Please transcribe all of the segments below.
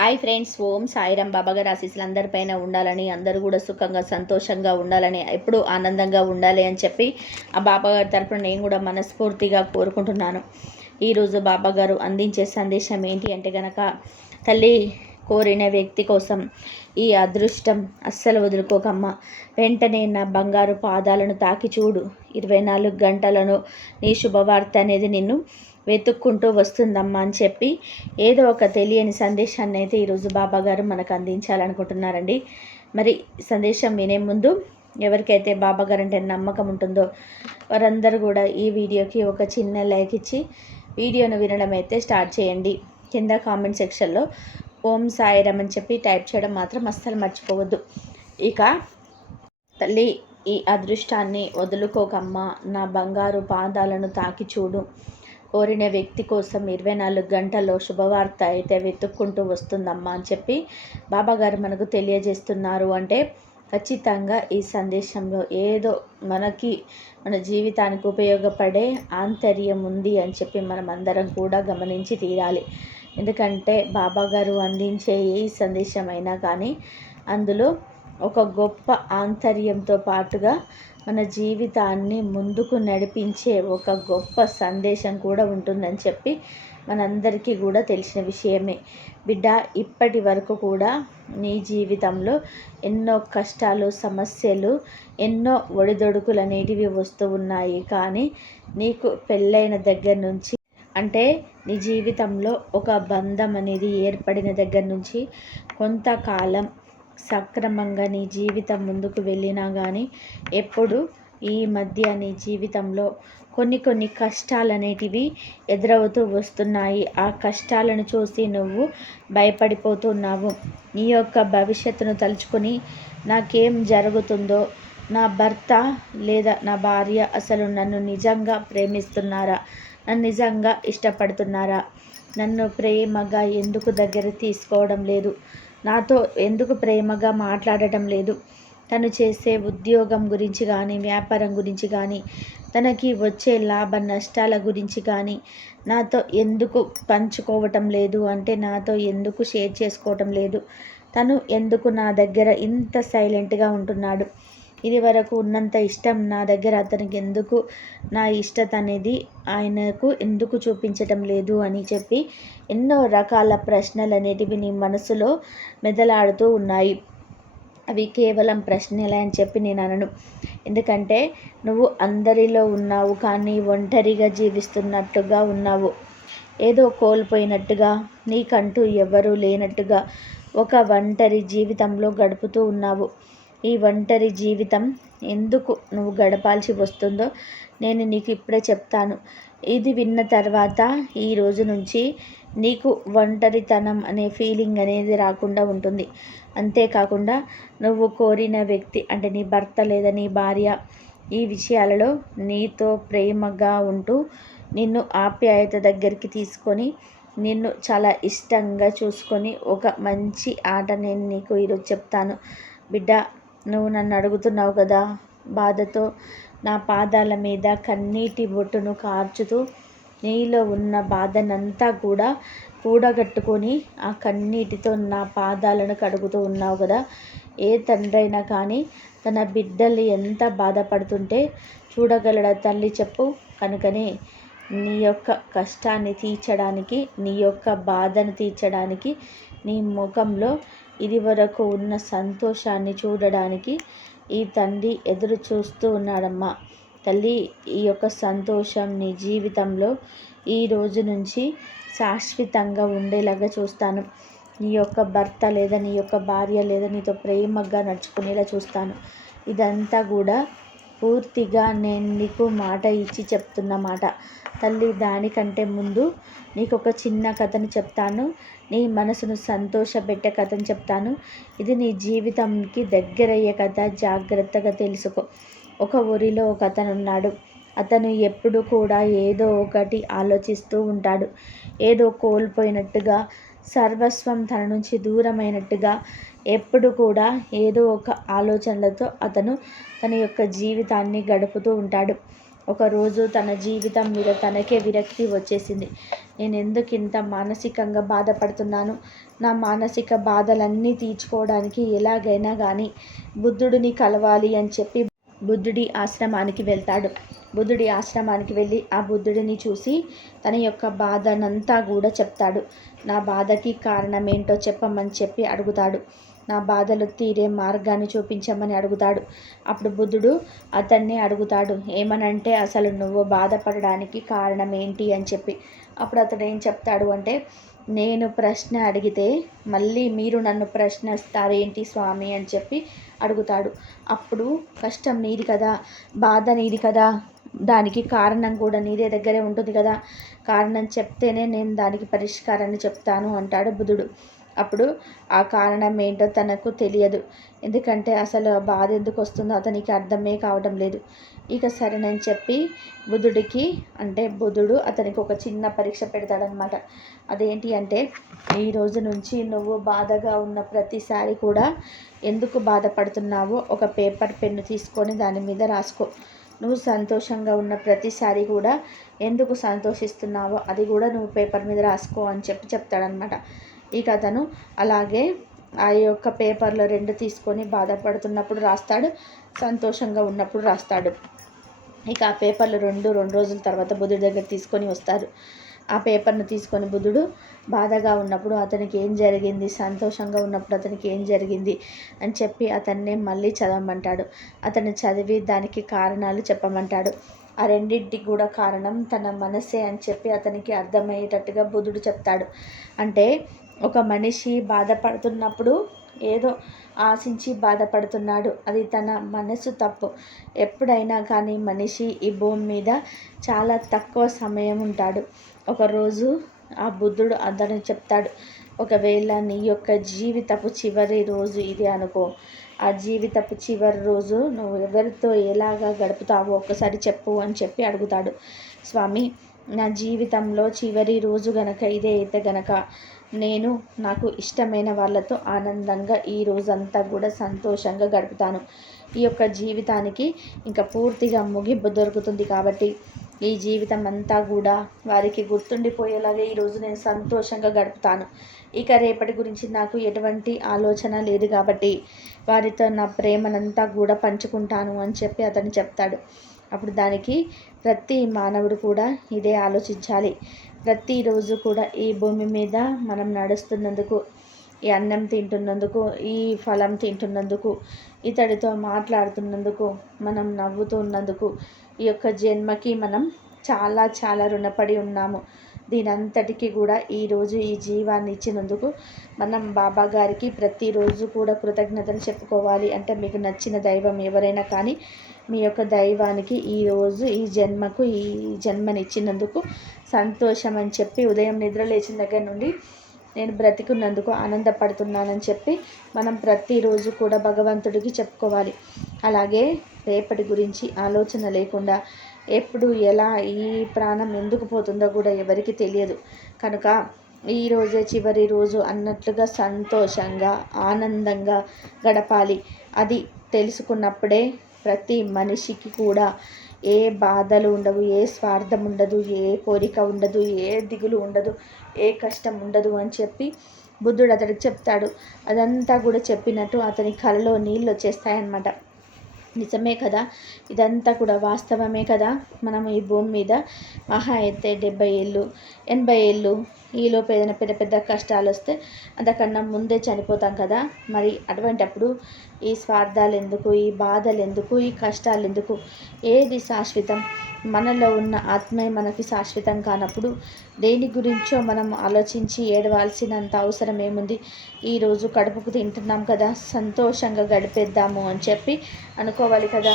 Hi friends ఓం సాయిరాం. బాబాగారి ఆశీస్సులు అందరిపైన ఉండాలని అందరూ కూడా సుఖంగా సంతోషంగా ఉండాలని ఎప్పుడూ ఆనందంగా ఉండాలి అని చెప్పి ఆ బాబాగారి తరపున నేను కూడా మనస్ఫూర్తిగా కోరుకుంటున్నాను. ఈరోజు బాబాగారు అందించే సందేశం ఏంటి అంటే గనక తల్లి కోరిన వ్యక్తి కోసం ఈ అదృష్టం అస్సలు వదులుకోకమ్మ. వెంటనే నా బంగారు పాదాలను తాకి చూడు. ఇరవై నాలుగు గంటలను నీ శుభవార్త అనేది నిన్ను వెతుక్కుంటూ వస్తుందమ్మా అని చెప్పి ఏదో ఒక తెలియని సందేశాన్ని అయితే ఈరోజు బాబా గారు మనకు అందించాలనుకుంటున్నారండి. మరి సందేశం వినే ముందు ఎవరికైతే బాబా గారు అంటే నమ్మకం ఉంటుందో వారందరూ కూడా ఈ వీడియోకి ఒక చిన్న లైక్ ఇచ్చి వీడియోను వినడం అయితే స్టార్ట్ చేయండి. కింద కామెంట్ సెక్షన్లో ఓం సాయిరామ్ అని చెప్పి టైప్ చేయడం మాత్రం అస్సలు మర్చిపోవద్దు. ఇక తల్లి ఈ అదృష్టాన్ని వదులుకోకమ్మా. నా బంగారు పాదాలను తాకి చూడు. కోరిన వ్యక్తి కోసం ఇరవై నాలుగు గంటల్లో శుభవార్త అయితే వెతుక్కుంటూ వస్తుందమ్మా అని చెప్పి బాబాగారు మనకు తెలియజేస్తున్నారు. అంటే ఖచ్చితంగా ఈ సందేశంలో ఏదో మనకి మన జీవితానికి ఉపయోగపడే ఆంతర్యం ఉంది అని చెప్పి మనం అందరం కూడా గమనించి తీరాలి. ఎందుకంటే బాబాగారు అందించే ఏ సందేశమైనా కానీ అందులో ఒక గొప్ప ఆంతర్యంతో పాటుగా మన జీవితాన్ని ముందుకు నడిపించే ఒక గొప్ప సందేశం కూడా ఉంటుందని చెప్పి మనందరికీ కూడా తెలిసిన విషయమే. బిడ్డ ఇప్పటి వరకు కూడా నీ జీవితంలో ఎన్నో కష్టాలు సమస్యలు ఎన్నో ఒడిదొడుకులు అనేటివి వస్తూ ఉన్నాయి. కానీ నీకు పెళ్ళైన దగ్గర నుంచి అంటే నీ జీవితంలో ఒక బంధం అనేది ఏర్పడిన దగ్గర నుంచి కొంతకాలం సక్రమంగా నీ జీవితం ముందుకు వెళ్ళినా కానీ ఎప్పుడు ఈ మధ్య నీ జీవితంలో కొన్ని కొన్ని కష్టాలు అనేటివి ఎదురవుతూ వస్తున్నాయి. ఆ కష్టాలను చూసి నువ్వు భయపడిపోతున్నావు. నీ యొక్క భవిష్యత్తును తలుచుకొని నాకేం జరుగుతుందో నా భర్త లేదా నా భార్య అసలు నన్ను నిజంగా ప్రేమిస్తున్నారా? నన్ను నిజంగా ఇష్టపడుతున్నారా? నన్ను ప్రేమగా ఎందుకు దగ్గర తీసుకోవడం లేదు? నాతో ఎందుకు ప్రేమగా మాట్లాడటం లేదు. తను చేసే ఉద్యోగం గురించి కానీ వ్యాపారం గురించి కానీ తనకి వచ్చే లాభ నష్టాల గురించి కానీ నాతో ఎందుకు పంచుకోవటం లేదు అంటే నాతో ఎందుకు షేర్ చేసుకోవటం లేదు. తను ఎందుకు నా దగ్గర ఇంత సైలెంట్గా ఉంటున్నాడు? ఇది వరకు ఉన్నంత ఇష్టం నా దగ్గర అతనికి ఎందుకు నా ఇష్టత అనేది ఆయనకు ఎందుకు చూపించటం లేదు అని చెప్పి ఎన్నో రకాల ప్రశ్నలు అనేటివి నీ మనసులో మెదలాడుతూ ఉన్నాయి. అవి కేవలం ప్రశ్నలే అని చెప్పి నేను అనను. ఎందుకంటే నువ్వు అందరిలో ఉన్నావు కానీ ఒంటరిగా జీవిస్తున్నట్టుగా ఉన్నావు. ఏదో కోల్పోయినట్టుగా నీకంటూ ఎవరూ లేనట్టుగా ఒక ఒంటరి జీవితంలో గడుపుతూ ఉన్నావు. ఈ ఒంటరి జీవితం ఎందుకు నువ్వు గడపాల్సి వస్తుందో నేను నీకు ఇప్పుడే చెప్తాను. ఇది విన్న తర్వాత ఈ రోజు నుంచి నీకు ఒంటరితనం అనే ఫీలింగ్ అనేది రాకుండా ఉంటుంది. అంతేకాకుండా నువ్వు కోరిన వ్యక్తి అంటే నీ భర్త లేదా నీ భార్య ఈ విషయాలలో నీతో ప్రేమగా ఉంటూ నిన్ను ఆప్యాయత దగ్గరికి తీసుకొని నిన్ను చాలా ఇష్టంగా చూసుకొని ఒక మంచి ఆట నేను నీకు ఈరోజు చెప్తాను. బిడ్డ నువ్వు నన్ను అడుగుతున్నావు కదా బాధతో నా పాదాల మీద కన్నీటి బొట్టును కార్చుతూ నీలో ఉన్న బాధనంతా కూడా కూడగట్టుకొని ఆ కన్నీటితో నా పాదాలను కడుగుతూ ఉన్నావు కదా. ఏ తండ్రైనా కానీ తన బిడ్డలు ఎంత బాధపడుతుంటే చూడగలడా తల్లి చెప్పు. కనుకనే నీ యొక్క కష్టాన్ని తీర్చడానికి నీ యొక్క బాధను తీర్చడానికి నీ ముఖంలో ఇది వరకు ఉన్న సంతోషాన్ని చూడడానికి ఈ తండ్రి ఎదురు చూస్తూ ఉన్నాడమ్మా. తల్లి ఈ యొక్క సంతోషం నీ జీవితంలో ఈ రోజు నుంచి శాశ్వతంగా ఉండేలాగా చూస్తాను. నీ యొక్క భర్త లేదా నీ యొక్క భార్య లేదా నీతో ప్రేమగా నడుచుకునేలా చూస్తాను. ఇదంతా కూడా పూర్తిగా నేను నీకు మాట ఇచ్చి చెప్తున్న మాట. తల్లి దానికంటే ముందు నీకు ఒక చిన్న కథను చెప్తాను. నీ మనసును సంతోషపెట్టే కథను చెప్తాను. ఇది నీ జీవితంకి దగ్గరయ్యే కథ. జాగ్రత్తగా తెలుసుకో. ఒక ఊరిలో ఒక అతను ఉన్నాడు అతను ఎప్పుడు కూడా ఏదో ఒకటి ఆలోచిస్తూ ఉంటాడు. ఏదో కోల్పోయినట్టుగా సర్వస్వం తన నుంచి దూరమైనట్టుగా ఎప్పుడు కూడా ఏదో ఒక ఆలోచనలతో అతను తన యొక్క జీవితాన్ని గడుపుతూ ఉంటాడు. ఒకరోజు తన జీవితం మీద తనకే విరక్తి వచ్చేసింది. నేను ఎందుకు ఇంత మానసికంగా బాధపడుతున్నాను? నా మానసిక బాధలన్నీ తీర్చుకోవడానికి ఎలాగైనా కానీ బుద్ధుడిని కలవాలి అని చెప్పి బుద్ధుడి ఆశ్రమానికి వెళ్తాడు. బుద్ధుడి ఆశ్రమానికి వెళ్ళి ఆ బుద్ధుడిని చూసి తన యొక్క బాధనంతా కూడా చెప్తాడు. నా బాధకి కారణం ఏంటో చెప్పమని చెప్పి అడుగుతాడు. నా బాధలు తీరే మార్గాన్ని చూపించమని అడుగుతాడు. అప్పుడు బుద్ధుడు అతన్ని అడుగుతాడు ఏమనంటే అసలు నువ్వు బాధపడడానికి కారణం ఏంటి అని చెప్పి. అప్పుడు అతడు ఏం చెప్తాడు అంటే నేను ప్రశ్న అడిగితే మళ్ళీ మీరు నన్ను ప్రశ్నిస్తారేంటి స్వామి అని చెప్పి అడుగుతాడు. అప్పుడు కష్టం నీది కదా బాధ నీది కదా దానికి కారణం కూడా నీదే దగ్గరే ఉంటుంది కదా. కారణం చెప్తేనే నేను దానికి పరిష్కారాన్ని చెప్తాను అంటాడు బుధుడు. అప్పుడు ఆ కారణం ఏంటో తనకు తెలియదు. ఎందుకంటే అసలు బాధ ఎందుకు వస్తుందో అతనికి అర్థమే కావడం లేదు. ఇక సరేనని చెప్పి బుధుడికి అంటే బుధుడు అతనికి ఒక చిన్న పరీక్ష పెడతాడనమాట అదేంటి అంటే ఈ రోజు నుంచి నువ్వు బాధగా ఉన్న ప్రతిసారి కూడా ఎందుకు బాధపడుతున్నావో ఒక పేపర్ పెన్ను తీసుకొని దాని మీద రాసుకో. నువ్వు సంతోషంగా ఉన్న ప్రతిసారి కూడా ఎందుకు సంతోషిస్తున్నావో అది కూడా నువ్వు పేపర్ మీద రాసుకో అని చెప్పి చెప్తాడనమాట ఇక అతను అలాగే ఆ యొక్క పేపర్లో రెండు తీసుకొని బాధపడుతున్నప్పుడు రాస్తాడు సంతోషంగా ఉన్నప్పుడు రాస్తాడు. ఇక ఆ పేపర్లు రెండు రెండు రోజుల తర్వాత బుద్ధుడి దగ్గర తీసుకొని వస్తారు. ఆ పేపర్ను తీసుకొని బుద్ధుడు బాధగా ఉన్నప్పుడు అతనికి ఏం జరిగింది సంతోషంగా ఉన్నప్పుడు అతనికి ఏం జరిగింది అని చెప్పి అతన్నే మళ్ళీ చదవమంటాడు. అతను చదివి దానికి కారణాలు చెప్పమంటాడు. ఆ రెండింటికి కూడా కారణం తన మనసే అని చెప్పి అతనికి అర్థమయ్యేటట్టుగా బుధుడు చెప్తాడు. అంటే ఒక మనిషి బాధపడుతున్నప్పుడు ఏదో ఆశించి బాధపడుతున్నాడు. అది తన మనసు తప్పు. ఎప్పుడైనా కానీ మనిషి ఈ భూమి మీద చాలా తక్కువ సమయం ఉంటాడు. ఒకరోజు ఆ బుద్ధుడు అతను చెప్తాడు ఒకవేళ నీ యొక్క జీవితపు చివరి రోజు ఇది అనుకో. ఆ జీవితపు చివరి రోజు నువ్వు ఎవరితో ఎలాగా గడుపుతావో ఒకసారి చెప్పు అని చెప్పి అడుగుతాడు. స్వామి నా జీవితంలో చివరి రోజు గనక ఇదే అయితే గనక నేను నాకు ఇష్టమైన వాళ్ళతో ఆనందంగా ఈ రోజంతా కూడా సంతోషంగా గడుపుతాను. ఈ యొక్క జీవితానికి ఇంకా పూర్తిగా ముగింపు దొరుకుతుంది కాబట్టి ఈ జీవితం అంతా కూడా వారికి గుర్తుండిపోయేలాగా ఈరోజు నేను సంతోషంగా గడుపుతాను. ఇక రేపటి గురించి నాకు ఎటువంటి ఆలోచన లేదు కాబట్టి వారితో నా ప్రేమనంతా కూడా పంచుకుంటాను అని చెప్పి అతను చెప్తాడు. అప్పుడు దానికి ప్రతి మానవుడు కూడా ఇదే ఆలోచించాలి. ప్రతిరోజు కూడా ఈ భూమి మీద మనం నడుస్తున్నందుకు ఈ అన్నం తింటున్నందుకు ఈ ఫలం తింటున్నందుకు ఇతడితో మాట్లాడుతున్నందుకు మనం నవ్వుతున్నందుకు ఈ యొక్క జన్మకి మనం చాలా చాలా రుణపడి ఉన్నాము. దీనంతటికీ కూడా ఈరోజు ఈ జీవాన్ని ఇచ్చినందుకు మనం బాబా గారికి ప్రతిరోజు కూడా కృతజ్ఞతలు చెప్పుకోవాలి. అంటే మీకు నచ్చిన దైవం ఎవరైనా కానీ మీ యొక్క దైవానికి ఈరోజు ఈ జన్మకు ఈ జన్మనిచ్చినందుకు సంతోషం అని చెప్పి ఉదయం నిద్ర లేచిన దగ్గర నుండి నేను బ్రతికున్నందుకు ఆనందపడుతున్నానని చెప్పి మనం ప్రతిరోజు కూడా భగవంతుడికి చెప్పుకోవాలి. అలాగే రేపటి గురించి ఆలోచన లేకుండా ఎప్పుడు ఎలా ఈ ప్రాణం ఎందుకు పోతుందో కూడా ఎవరికి తెలియదు. కనుక ఈరోజే చివరి రోజు అన్నట్లుగా సంతోషంగా ఆనందంగా గడపాలి. అది తెలుసుకున్నప్పుడే ప్రతి మనిషికి కూడా ఏ బాధలు ఉండవు ఏ స్వార్థం ఉండదు ఏ కోరిక ఉండదు ఏ దిగులు ఉండదు ఏ కష్టం ఉండదు అని చెప్పి బుద్ధుడు అతడికి చెప్తాడు. అదంతా కూడా చెప్పినట్టు అతని కలలో నీళ్ళు వచ్చేస్తాయన్నమాట. నిజమే కదా? ఇదంతా కూడా వాస్తవమే కదా? మనం ఈ భూమి మీద మహా అయితే డెబ్బై ఏళ్ళు ఎనభై ఏళ్ళు ఈలోపు ఏదైనా పెద్ద పెద్ద కష్టాలు వస్తే అంతకన్నా ముందే చనిపోతాం కదా. మరి అటువంటప్పుడు ఈ స్వార్థాలు ఎందుకు ఈ బాధలు ఎందుకు ఈ కష్టాలు ఎందుకు? ఏది శాశ్వతం? మనలో ఉన్న ఆత్మే మనకి శాశ్వతం కానప్పుడు దేని గురించో మనం ఆలోచించి ఏడవాల్సినంత అవసరం ఏముంది? ఈరోజు కడుపుకు తింటున్నాం కదా సంతోషంగా గడిపేద్దాము అని చెప్పి అనుకోవాలి కదా.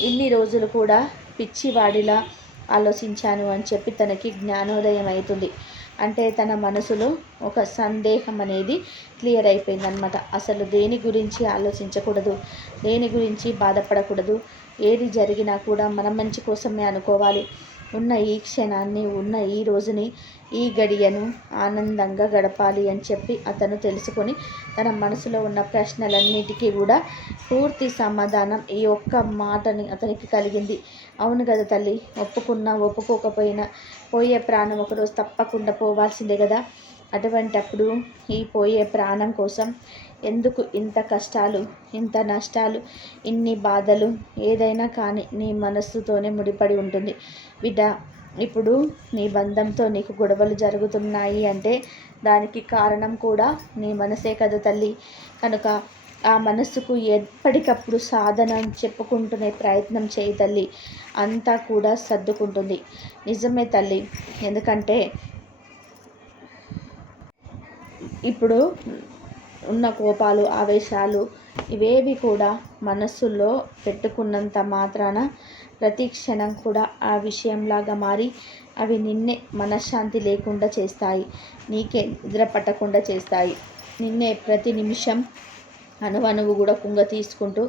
ఇన్ని రోజులు కూడా పిచ్చివాడిలా ఆలోచించాను అని చెప్పి తనకి జ్ఞానోదయం అవుతుంది. అంటే తన మనసులో ఒక సందేహం అనేది క్లియర్ అయిపోయిందనమాట అసలు దేని గురించి ఆలోచించకూడదు దేని గురించి బాధపడకూడదు ఏది జరిగినా కూడా మన మంచి కోసమే అనుకోవాలి. ఉన్న ఈ క్షణాన్ని ఉన్న ఈ రోజుని ఈ గడియను ఆనందంగా గడపాలి అని చెప్పి అతను తెలుసుకొని తన మనసులో ఉన్న ప్రశ్నలన్నిటికీ కూడా పూర్తి సమాధానం ఈ ఒక్క మాటని అతనికి కలిగింది. అవును కదా తల్లి ఒప్పుకున్నా ఒప్పుకోకపోయినా పోయే ప్రాణం ఒకరోజు తప్పకుండా పోవాల్సిందే కదా. అటువంటప్పుడు ఈ పోయే ప్రాణం కోసం ఎందుకు ఇంత కష్టాలు ఇంత నష్టాలు ఇన్ని బాధలు ఏదైనా కానీ నీ మనస్సుతోనే ముడిపడి ఉంటుంది. బిడ్డ ఇప్పుడు నీ బంధంతో నీకు గొడవలు జరుగుతున్నాయి అంటే దానికి కారణం కూడా నీ మనసే కదా తల్లి. కనుక ఆ మనస్సుకు ఎప్పటికప్పుడు సాధన చెప్పుకుంటునే ప్రయత్నం చేయి తల్లి. అంతా కూడా సర్దుకుంటుంది. నిజమే తల్లి. ఎందుకంటే ఇప్పుడు ఉన్న కోపాలు ఆవేశాలు ఇవేవి కూడా మనస్సులో పెట్టుకున్నంత మాత్రాన ప్రతి క్షణం కూడా ఆ విషయంలాగా మారి అవి నిన్నే మనశ్శాంతి లేకుండా చేస్తాయి. నీకే నిద్ర పట్టకుండా చేస్తాయి. నిన్నే ప్రతి నిమిషం అనువనువు కూడా కుంగ తీసుకుంటూ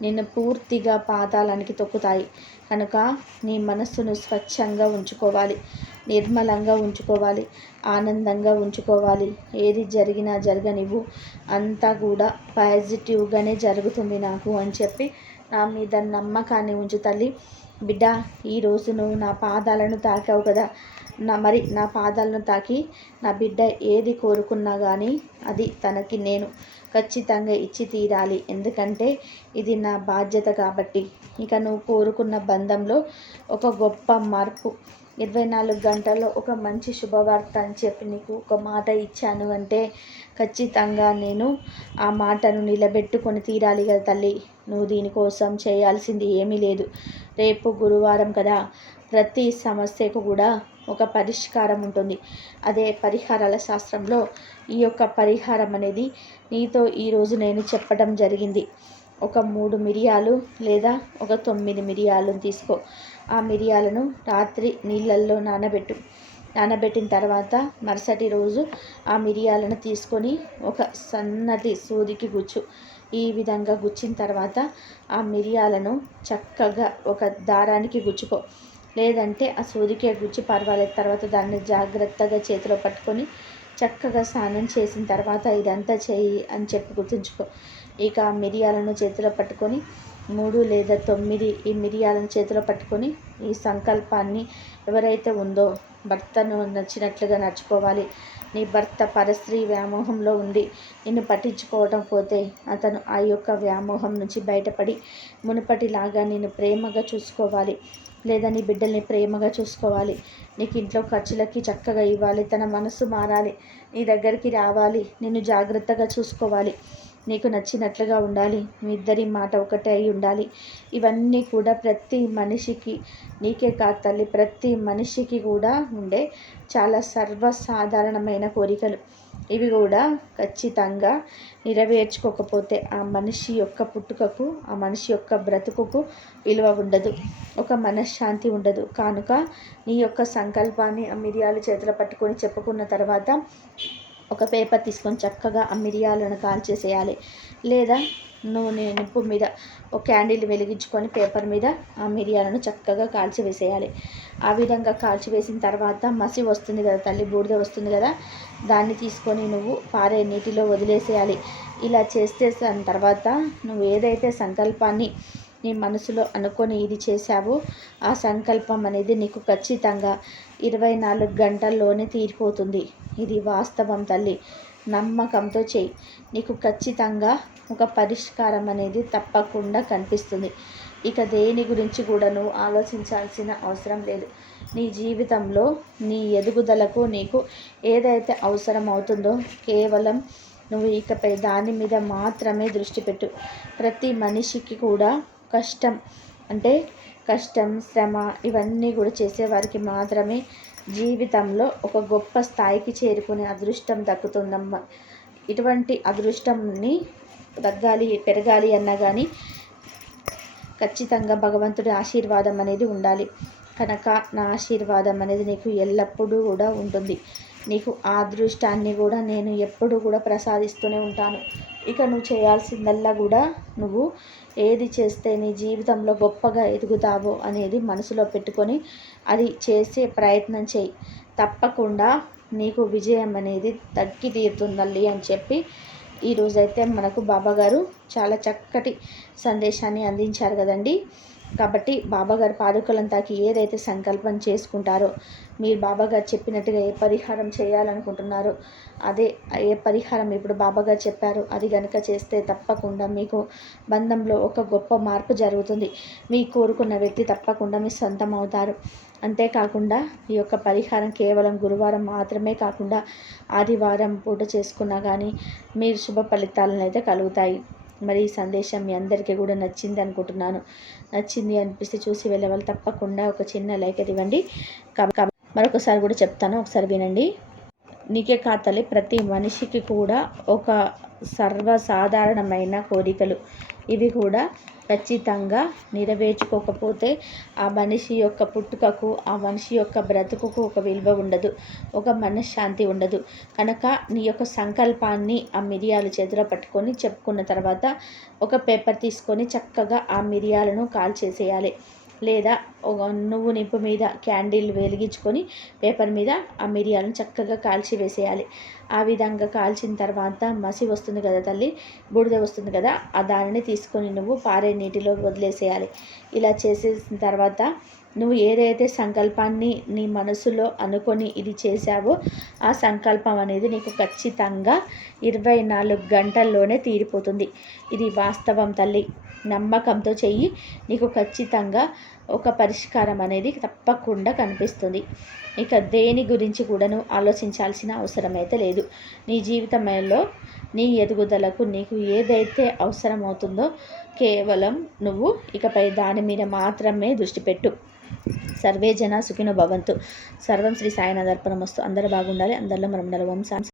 నిన్ను పూర్తిగా పాతాలానికి తొక్కుతాయి. కనుక నీ మనస్సును స్వచ్ఛంగా ఉంచుకోవాలి. నిర్మలంగా ఉంచుకోవాలి. ఆనందంగా ఉంచుకోవాలి. ఏది జరిగినా జరగనివ్వు. అంతా కూడా పాజిటివ్గానే జరుగుతుంది నాకు అని చెప్పి నా మీద నమ్మకాన్ని ఉంచు తల్లి. బిడ్డ ఈరోజు నువ్వు నా పాదాలను తాకావు కదా. నా మరి నా పాదాలను తాకి నా బిడ్డ ఏది కోరుకున్నా కానీ అది తనకి నేను ఖచ్చితంగా ఇచ్చి తీరాలి. ఎందుకంటే ఇది నా బాధ్యత కాబట్టి. ఇక నువ్వు కోరుకున్న బంధంలో ఒక గొప్ప మార్పు ఇరవై నాలుగు గంటల్లో ఒక మంచి శుభవార్త అని చెప్పి నీకు ఒక మాట ఇచ్చాను అంటే ఖచ్చితంగా నేను ఆ మాటను నిలబెట్టుకొని తీరాలి కదా తల్లి. నువ్వు దీనికోసం చేయాల్సింది ఏమీ లేదు. రేపు గురువారం కదా ప్రతి సమస్యకు కూడా ఒక పరిష్కారం ఉంటుంది. అదే పరిహారాల శాస్త్రంలో ఈ యొక్క పరిహారం అనేది నీతో ఈరోజు నేను చెప్పడం జరిగింది. ఒక మూడు మిరియాలు లేదా ఒక తొమ్మిది మిరియాలు తీసుకో. ఆ మిరియాలను రాత్రి నీళ్ళల్లో నానబెట్టు. నానబెట్టిన తర్వాత మరుసటి రోజు ఆ మిరియాలను తీసుకొని ఒక సన్నటి సూదికి గుచ్చు. ఈ విధంగా గుచ్చిన తర్వాత ఆ మిరియాలను చక్కగా ఒక దారానికి గుచ్చుకో. లేదంటే ఆ సూదికే గుచ్చి పర్వాలేదు. తర్వాత దాన్ని జాగ్రత్తగా చేతిలో పట్టుకొని చక్కగా స్నానం చేసిన తర్వాత ఇదంతా చేయి అని చెప్పి గుర్తుంచుకో. ఇక మిరియాలను చేతిలో పట్టుకొని మూడు లేదా తొమ్మిది ఈ మిరియాలను చేతిలో పట్టుకొని ఈ సంకల్పాన్ని ఎవరైతే ఉందో భర్తను నచ్చినట్లుగా నడుచుకోవాలి. నీ భర్త పరస్త్రీ వ్యామోహంలో ఉండి నిన్ను పట్టించుకోవటం పోతే అతను ఆ యొక్క వ్యామోహం నుంచి బయటపడి మునుపటిలాగా నేను ప్రేమగా చూసుకోవాలి లేదా నీ బిడ్డల్ని ప్రేమగా చూసుకోవాలి. నీకు ఇంట్లో ఖర్చులకి చక్కగా ఇవ్వాలి తన మనసు మారాలి నీ దగ్గరికి రావాలి నిన్ను జాగ్రత్తగా చూసుకోవాలి. నీకు నచ్చినట్లుగా ఉండాలి. మీ ఇద్దరి మాట ఒకటే అయి ఉండాలి. ఇవన్నీ కూడా ప్రతి మనిషికి నీకే కాదు తల్లి ప్రతి మనిషికి కూడా ఉండే చాలా సర్వసాధారణమైన కోరికలు. ఇవి కూడా ఖచ్చితంగా నెరవేర్చుకోకపోతే ఆ మనిషి యొక్క పుట్టుకకు ఆ మనిషి యొక్క బ్రతుకుకు విలువ ఉండదు. ఒక మనశ్శాంతి ఉండదు. కనుక నీ యొక్క సంకల్పాన్ని ఆ మిరియాలు చేతులు పట్టుకొని చెప్పుకున్న తర్వాత ఒక పేపర్ తీసుకొని చక్కగా ఆ మిరియాలను కాల్చేసేయాలి. లేదా నూనె నిప్పు మీద ఒక క్యాండిల్ వెలిగించుకొని పేపర్ మీద ఆ మిరియాలను చక్కగా కాల్చివేసేయాలి. ఆ విధంగా కాల్చివేసిన తర్వాత మసి వస్తుంది కదా తల్లి బూడిద వస్తుంది కదా దాన్ని తీసుకొని నువ్వు పారే నీటిలో వదిలేసేయాలి. ఇలా చేస్తే దాని తర్వాత నువ్వు ఏదైతే సంకల్పాన్ని నీ మనసులో అనుకొని ఇది చేశావో ఆ సంకల్పం అనేది నీకు ఖచ్చితంగా ఇరవై నాలుగు గంటల్లోనే తీరిపోతుంది. ఇది వాస్తవం తల్లి. నమ్మకంతో చెయ్యి. నీకు ఖచ్చితంగా ఒక పరిష్కారం అనేది తప్పకుండా కనిపిస్తుంది. ఇక దేని గురించి కూడా నువ్వు ఆలోచించాల్సిన అవసరం లేదు. నీ జీవితంలో నీ ఎదుగుదలకు నీకు ఏదైతే అవసరం అవుతుందో కేవలం నువ్వు ఇకపై దాని మీద మాత్రమే దృష్టి పెట్టు. ప్రతి మనిషికి కూడా కష్టం అంటే కష్టం శ్రమ ఇవన్నీ కూడా చేసేవారికి మాత్రమే జీవితంలో ఒక గొప్ప స్థాయికి చేరుకునే అదృష్టం దక్కుతుందమ్మా. ఇటువంటి అదృష్టంని తగ్గాలి పెరగాలి అన్నా కానీ ఖచ్చితంగా భగవంతుడి ఆశీర్వాదం అనేది ఉండాలి. కనుక నా ఆశీర్వాదం అనేది నీకు ఎల్లప్పుడూ కూడా ఉంటుంది. నీకు ఆ అదృష్టాన్ని కూడా నేను ఎప్పుడు కూడా ప్రసాదిస్తూనే ఉంటాను. ఇక నువ్వు చేయాల్సిందల్లా కూడా నువ్వు ఏది చేస్తే నీ జీవితంలో గొప్పగా ఎదుగుతావో అనేది మనసులో పెట్టుకొని అది చేసే ప్రయత్నం చేయి. తప్పకుండా నీకు విజయం అనేది తగ్గి తీరుతుందల్లి అని చెప్పి ఈరోజైతే మనకు బాబాగారు చాలా చక్కటి సందేశాన్ని అందించారు కదండి. కాబట్టి బాబాగారు పాదుకలను తాకి ఏదైతే సంకల్పం చేసుకుంటారో మీరు బాబాగారు చెప్పినట్టుగా ఏ పరిహారం చేయాలనుకుంటున్నారో అదే ఏ పరిహారం ఇప్పుడు బాబాగారు చెప్పారు అది కనుక చేస్తే తప్పకుండా మీకు బంధంలో ఒక గొప్ప మార్పు జరుగుతుంది. మీ కోరుకున్న వ్యక్తి తప్పకుండా మీ సొంతం అవుతారు. అంతేకాకుండా ఈ యొక్క పరిహారం కేవలం గురువారం మాత్రమే కాకుండా ఆదివారం పూట చేసుకున్నా కానీ మీరు శుభ ఫలితాలను అయితే కలుగుతాయి. మరి ఈ సందేశం మీ అందరికీ కూడా నచ్చింది అనుకుంటున్నాను. నచ్చింది అనిపిస్తే చూసి వెళ్ళే వాళ్ళు తప్పకుండా ఒక చిన్న లైక్ ఇవ్వండి. మరొకసారి కూడా చెప్తాను ఒకసారి వినండి. నీకే కాతలే ప్రతి మనిషికి కూడా ఒక సర్వసాధారణమైన కోరికలు. ఇవి కూడా ఖచ్చితంగా నెరవేర్చుకోకపోతే ఆ మనిషి యొక్క పుట్టుకకు ఆ మనిషి యొక్క బ్రతుకుకు ఒక విలువ ఉండదు ఒక మనశ్శాంతి ఉండదు. కనుక నీ యొక్క సంకల్పాన్ని ఆ మిరియాలు చేతిలో పట్టుకొని చెప్పుకున్న తర్వాత ఒక పేపర్ తీసుకొని చక్కగా ఆ మిరియాలను కాల్చేసేయాలి. లేదా ఒక నువ్వు నిప్పు మీద క్యాండిల్ వెలిగించుకొని పేపర్ మీద ఆ మిరియాలను చక్కగా కాల్చి వేసేయాలి. ఆ విధంగా కాల్చిన తర్వాత మసి వస్తుంది కదా తల్లి? బూడిద వస్తుంది కదా? ఆ దానిని తీసుకొని నువ్వు పారే నీటిలో వదిలేసేయాలి. ఇలా చేసేసిన తర్వాత నువ్వు ఏదైతే సంకల్పాన్ని నీ మనసులో అనుకొని ఇది చేశావో ఆ సంకల్పం అనేది నీకు ఖచ్చితంగా ఇరవై నాలుగు గంటల్లోనే తీరిపోతుంది. ఇది వాస్తవం తల్లి. నమ్మకంతో చెయ్యి. నీకు ఖచ్చితంగా ఒక పరిష్కారం అనేది తప్పకుండా కనిపిస్తుంది. ఇక దేని గురించి కూడా నువ్వు ఆలోచించాల్సిన అవసరం అయితే లేదు. నీ జీవితంలో నీ ఎదుగుదలకు నీకు ఏదైతే అవసరం అవుతుందో కేవలం నువ్వు ఇకపై దాని మీద మాత్రమే దృష్టి పెట్టు. సర్వే జన సుఖినో భవంతు. సర్వం శ్రీ సాయినాథ్ అర్పణమస్తు. అందరూ బాగుండాలి అందరిలో మనం ఉండాలి ఓం